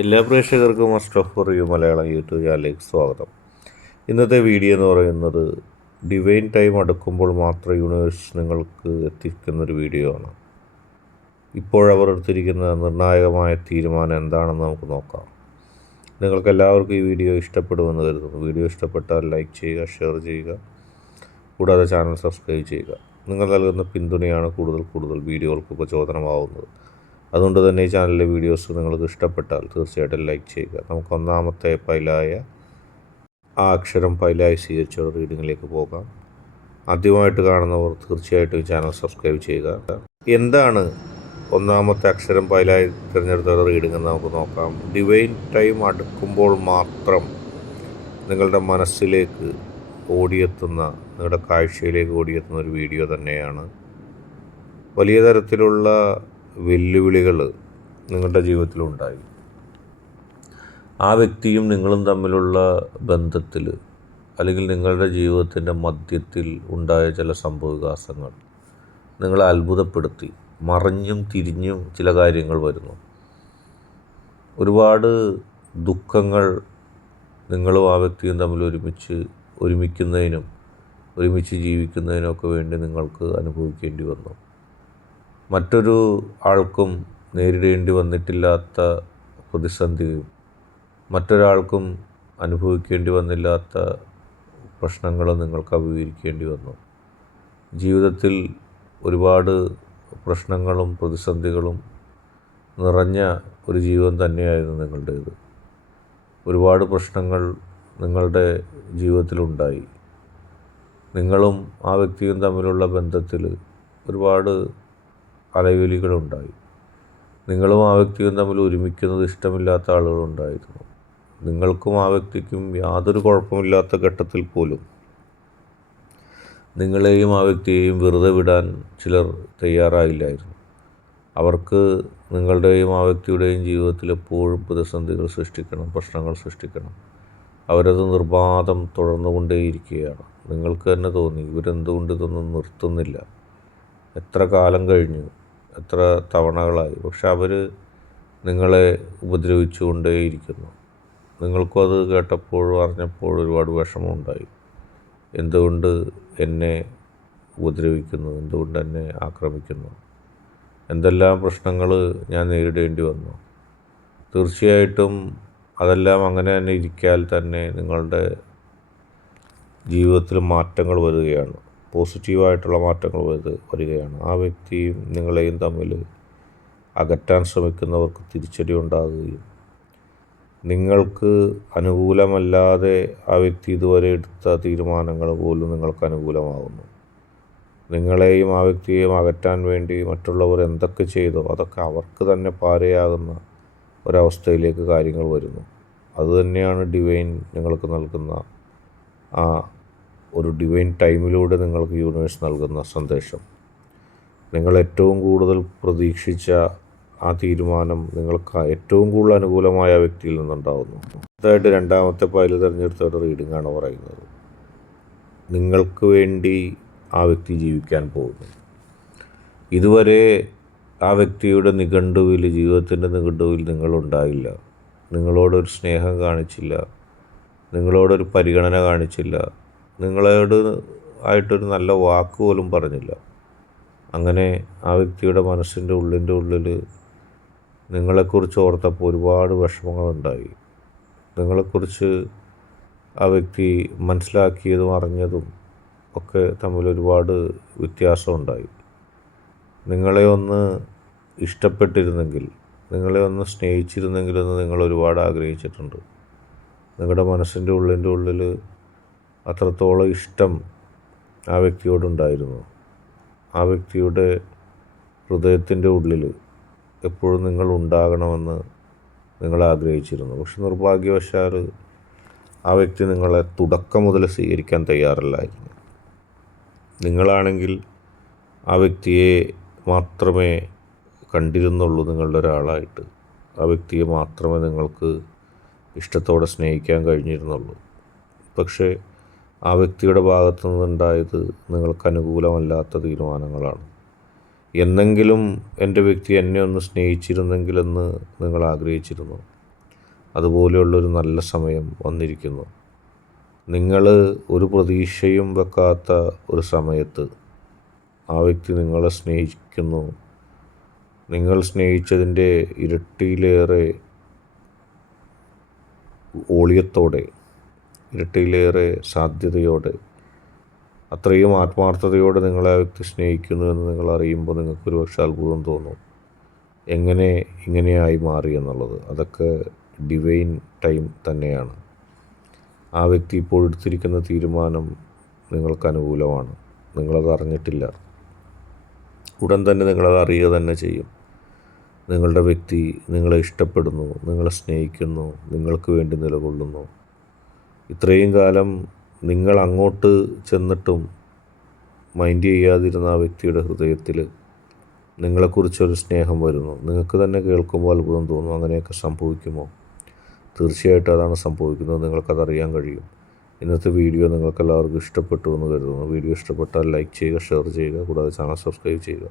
എല്ലാ പ്രേക്ഷകർക്കും must of review Malayalam YouTube ചാനലിലേക്ക് സ്വാഗതം. ഇന്നത്തെ വീഡിയോ എന്ന് പറയുന്നത് ഡിവൈൻ ടൈം അടുക്കുമ്പോൾ മാത്രം യൂണിവേഴ്സ് നിങ്ങൾക്ക് എത്തിക്കുന്നൊരു വീഡിയോ ആണ്. ഇപ്പോഴവർ എടുത്തിരിക്കുന്ന നിർണായകമായ തീരുമാനം എന്താണെന്ന് നമുക്ക് നോക്കാം. നിങ്ങൾക്ക് എല്ലാവർക്കും ഈ വീഡിയോ ഇഷ്ടപ്പെടുമെന്ന് കരുതുന്നു. വീഡിയോ ഇഷ്ടപ്പെട്ടാൽ ലൈക്ക് ചെയ്യുക, ഷെയർ ചെയ്യുക, കൂടാതെ ചാനൽ സബ്സ്ക്രൈബ് ചെയ്യുക. നിങ്ങൾ നൽകുന്ന പിന്തുണയാണ് കൂടുതൽ വീഡിയോകൾക്ക് പ്രചോദനമാവുന്നത്. അതുകൊണ്ട് തന്നെ ഈ ചാനലിലെ വീഡിയോസ് നിങ്ങൾക്ക് ഇഷ്ടപ്പെട്ടാൽ തീർച്ചയായിട്ടും ലൈക്ക് ചെയ്യുക. നമുക്ക് ഒന്നാമത്തെ പൈലായ ആ അക്ഷരം പൈലായി സ്വീകരിച്ച റീഡിങ്ങിലേക്ക് പോകാം. ആദ്യമായിട്ട് കാണുന്നവർ തീർച്ചയായിട്ടും ഈ ചാനൽ സബ്സ്ക്രൈബ് ചെയ്യുക. എന്താണ് ഒന്നാമത്തെ അക്ഷരം പൈലായി തിരഞ്ഞെടുത്ത റീഡിംഗ് എന്ന് നമുക്ക് നോക്കാം. ഡിവൈൻ ടൈം അടുക്കുമ്പോൾ മാത്രം നിങ്ങളുടെ മനസ്സിലേക്ക് ഓടിയെത്തുന്ന, നിങ്ങളുടെ കാഴ്ചയിലേക്ക് ഓടിയെത്തുന്ന ഒരു വീഡിയോ തന്നെയാണ്. വലിയ തരത്തിലുള്ള വെല്ലുവിളികൾ നിങ്ങളുടെ ജീവിതത്തിലുണ്ടായി. ആ വ്യക്തിയും നിങ്ങളും തമ്മിലുള്ള ബന്ധത്തിൽ അല്ലെങ്കിൽ നിങ്ങളുടെ ജീവിതത്തിൻ്റെ മധ്യത്തിൽ ഉണ്ടായ ചില സംഭവവികാസങ്ങൾ നിങ്ങളെ അത്ഭുതപ്പെടുത്തി. മറിഞ്ഞും തിരിഞ്ഞും ചില കാര്യങ്ങൾ വരുന്നു. ഒരുപാട് ദുഃഖങ്ങൾ നിങ്ങളും ആ വ്യക്തിയും തമ്മിൽ ഒരുമിക്കുന്നതിനും ഒരുമിച്ച് ജീവിക്കുന്നതിനൊക്കെ വേണ്ടി നിങ്ങൾക്ക് അനുഭവിക്കേണ്ടി വന്നു. മറ്റൊരു ആൾക്കും നേരിടേണ്ടി വന്നിട്ടില്ലാത്ത പ്രതിസന്ധിയും മറ്റൊരാൾക്കും അനുഭവിക്കേണ്ടി വന്നില്ലാത്ത പ്രശ്നങ്ങളും നിങ്ങൾക്ക് അഭിമുഖീകരിക്കേണ്ടി വന്നു. ജീവിതത്തിൽ ഒരുപാട് പ്രശ്നങ്ങളും പ്രതിസന്ധികളും നിറഞ്ഞ ഒരു ജീവിതം തന്നെയായിരുന്നു നിങ്ങളുടേത്. ഒരുപാട് പ്രശ്നങ്ങൾ നിങ്ങളുടെ ജീവിതത്തിലുണ്ടായി. നിങ്ങളും ആ വ്യക്തിയും തമ്മിലുള്ള ബന്ധത്തിൽ ഒരുപാട് അലയൊലികളുണ്ടായി. നിങ്ങളും ആ വ്യക്തിയും തമ്മിൽ ഒരുമിക്കുന്നത് ഇഷ്ടമില്ലാത്ത ആളുകളുണ്ടായിരുന്നു. നിങ്ങൾക്കും ആ വ്യക്തിക്കും യാതൊരു കുഴപ്പമില്ലാത്ത ഘട്ടത്തിൽ പോലും നിങ്ങളെയും ആ വ്യക്തിയെയും വെറുതെ വിടാൻ ചിലർ തയ്യാറായില്ലായിരുന്നു. അവർക്ക് നിങ്ങളുടെയും ആ വ്യക്തിയുടെയും ജീവിതത്തിൽ എപ്പോഴും പ്രതിസന്ധികൾ സൃഷ്ടിക്കണം, പ്രശ്നങ്ങൾ സൃഷ്ടിക്കണം. അവരത് നിർബാധം തുടർന്നുകൊണ്ടേയിരിക്കുകയാണ്. നിങ്ങൾക്ക് തന്നെ തോന്നി, ഇവരെന്തുകൊണ്ട് ഇതൊന്നും നിർത്തുന്നില്ല, എത്ര കാലം കഴിഞ്ഞു, എത്ര തവണകളായി. പക്ഷെ അവർ നിങ്ങളെ ഉപദ്രവിച്ചുകൊണ്ടേയിരിക്കുന്നു. നിങ്ങൾക്കും അത് കേട്ടപ്പോഴും അറിഞ്ഞപ്പോഴും ഒരുപാട് വിഷമമുണ്ടായി. എന്തുകൊണ്ട് എന്നെ ഉപദ്രവിക്കുന്നു, എന്തുകൊണ്ട് എന്നെ ആക്രമിക്കുന്നു, എന്തെല്ലാം പ്രശ്നങ്ങൾ ഞാൻ നേരിടേണ്ടി വന്നു. തീർച്ചയായിട്ടും അതെല്ലാം അങ്ങനെ തന്നെ ഇരിക്കാൻ തന്നെ നിങ്ങളുടെ ജീവിതത്തിൽ മാറ്റങ്ങൾ വരികയാണ്. പോസിറ്റീവായിട്ടുള്ള മാറ്റങ്ങൾ വരികയാണ്. ആ വ്യക്തിയും നിങ്ങളെയും തമ്മിൽ അകറ്റാൻ ശ്രമിക്കുന്നവർക്ക് തിരിച്ചടി ഉണ്ടാകുകയും നിങ്ങൾക്ക് അനുകൂലമല്ലാതെ ആ വ്യക്തി ഇതുവരെ എടുത്ത തീരുമാനങ്ങൾ പോലും നിങ്ങൾക്ക് അനുകൂലമാകുന്നു. നിങ്ങളെയും ആ വ്യക്തിയെയും അകറ്റാൻ വേണ്ടി മറ്റുള്ളവർ എന്തൊക്കെ ചെയ്തോ അതൊക്കെ അവർക്ക് തന്നെ പാരയാകുന്ന ഒരവസ്ഥയിലേക്ക് കാര്യങ്ങൾ വരുന്നു. അതുതന്നെയാണ് ഡിവൈൻ നിങ്ങൾക്ക് നൽകുന്ന ആ ഒരു ഡിവൈൻ ടൈമിലൂടെ നിങ്ങൾക്ക് യൂണിവേഴ്സ് നൽകുന്ന സന്ദേശം. നിങ്ങൾ ഏറ്റവും കൂടുതൽ പ്രതീക്ഷിച്ച ആ തീരുമാനം നിങ്ങൾക്ക് ഏറ്റവും കൂടുതൽ അനുകൂലമായ വ്യക്തിയിൽ നിന്നുണ്ടാകുന്നു. അതായിട്ട് രണ്ടാമത്തെ പൈല് തിരഞ്ഞെടുത്ത ഒരു റീഡിംഗ് ആണ് പറയുന്നത്. നിങ്ങൾക്ക് വേണ്ടി ആ വ്യക്തി ജീവിക്കാൻ പോകുന്നു. ഇതുവരെ ആ വ്യക്തിയുടെ ജീവിതത്തിൻ്റെ നിഘണ്ടുവിൽ നിങ്ങളുണ്ടായില്ല. നിങ്ങളോടൊരു സ്നേഹം കാണിച്ചില്ല, നിങ്ങളോടൊരു പരിഗണന കാണിച്ചില്ല, നിങ്ങളോട് ആയിട്ടൊരു നല്ല വാക്ക് പോലും പറഞ്ഞില്ല. അങ്ങനെ ആ വ്യക്തിയുടെ മനസ്സിൻ്റെ ഉള്ളിൽ നിങ്ങളെക്കുറിച്ച് ഓർത്തപ്പോൾ ഒരുപാട് വിഷമങ്ങളുണ്ടായി. നിങ്ങളെക്കുറിച്ച് ആ വ്യക്തി മനസ്സിലാക്കിയതും അറിഞ്ഞതും ഒക്കെ തമ്മിൽ ഒരുപാട് വ്യത്യാസമുണ്ടായി. നിങ്ങളെ ഒന്ന് ഇഷ്ടപ്പെട്ടിരുന്നെങ്കിൽ, നിങ്ങളെ ഒന്ന് സ്നേഹിച്ചിരുന്നെങ്കിലെന്ന് നിങ്ങൾ ഒരുപാട് ആഗ്രഹിച്ചിട്ടുണ്ട്. നിങ്ങളുടെ മനസ്സിൻ്റെ ഉള്ളിൽ അത്രത്തോളം ഇഷ്ടം ആ വ്യക്തിയോടുണ്ടായിരുന്നു. ആ വ്യക്തിയുടെ ഹൃദയത്തിൻ്റെ ഉള്ളിൽ എപ്പോഴും നിങ്ങൾ ഉണ്ടാകണമെന്ന് നിങ്ങൾ ആഗ്രഹിച്ചിരുന്നു. പക്ഷെ നിർഭാഗ്യവശാൽ ആ വ്യക്തി നിങ്ങളെ തുടക്കം മുതൽ സ്വീകരിക്കാൻ തയ്യാറല്ലായിരുന്നു. നിങ്ങളാണെങ്കിൽ ആ വ്യക്തിയെ മാത്രമേ കണ്ടിരുന്നുള്ളൂ നിങ്ങളുടെ ഒരാളായിട്ട്. ആ വ്യക്തിയെ മാത്രമേ നിങ്ങൾക്ക് ഇഷ്ടത്തോടെ സ്നേഹിക്കാൻ കഴിഞ്ഞിരുന്നുള്ളൂ. പക്ഷേ ആ വ്യക്തിയുടെ ഭാഗത്തു നിന്നുണ്ടായത് നിങ്ങൾക്ക് അനുകൂലമല്ലാത്ത തീരുമാനങ്ങളാണ്. എന്നെങ്കിലും എൻ്റെ വ്യക്തി എന്നെ ഒന്ന് സ്നേഹിച്ചിരുന്നെങ്കിലെന്ന് നിങ്ങൾ ആഗ്രഹിച്ചിരുന്നു. അതുപോലെയുള്ളൊരു നല്ല സമയം വന്നിരിക്കുന്നു. നിങ്ങൾ ഒരു പ്രതീക്ഷയും വെക്കാത്ത ഒരു സമയത്ത് ആ വ്യക്തി നിങ്ങളെ സ്നേഹിക്കുന്നു. നിങ്ങൾ സ്നേഹിച്ചതിൻ്റെ ഇരട്ടിയിലേറെ വോളിയത്തോടെ, ഇരട്ടിയിലേറെ സാധ്യതയോടെ, അത്രയും ആത്മാർത്ഥതയോടെ നിങ്ങളെ ആ വ്യക്തി സ്നേഹിക്കുന്നു എന്ന് നിങ്ങൾ അറിയുമ്പോൾ നിങ്ങൾക്കൊരു പക്ഷേ അത്ഭുതം തോന്നും. എങ്ങനെ ഇങ്ങനെയായി മാറി എന്നുള്ളത്. അതൊക്കെ ഡിവൈൻ ടൈം തന്നെയാണ്. ആ വ്യക്തി ഇപ്പോൾ എടുത്തിരിക്കുന്ന തീരുമാനം നിങ്ങൾക്ക് അനുകൂലമാണ്. നിങ്ങളത് അറിഞ്ഞിട്ടില്ല. ഉടൻ തന്നെ നിങ്ങളത് അറിയുക തന്നെ ചെയ്യും. നിങ്ങളുടെ വ്യക്തി നിങ്ങളെ ഇഷ്ടപ്പെടുന്നു, നിങ്ങളെ സ്നേഹിക്കുന്നു, നിങ്ങൾക്ക് വേണ്ടി നിലകൊള്ളുന്നു. ഇത്രയും കാലം നിങ്ങൾ അങ്ങോട്ട് ചെന്നിട്ടും മൈൻഡ് ചെയ്യാതിരുന്ന ആ വ്യക്തിയുടെ ഹൃദയത്തിൽ നിങ്ങളെക്കുറിച്ചൊരു സ്നേഹം വരുന്നു. നിങ്ങൾക്ക് തന്നെ കേൾക്കുമ്പോൾ അത്ഭുതം തോന്നും. അങ്ങനെയൊക്കെ സംഭവിക്കുമോ? തീർച്ചയായിട്ടും അതാണ് സംഭവിക്കുന്നത്. നിങ്ങൾക്കതറിയാൻ കഴിയും. ഇന്നത്തെ വീഡിയോ നിങ്ങൾക്കെല്ലാവർക്കും ഇഷ്ടപ്പെട്ടു എന്ന് കരുതുന്നു. വീഡിയോ ഇഷ്ടപ്പെട്ടാൽ ലൈക്ക് ചെയ്യുക, ഷെയർ ചെയ്യുക, കൂടാതെ ചാനൽ സബ്സ്ക്രൈബ് ചെയ്യുക.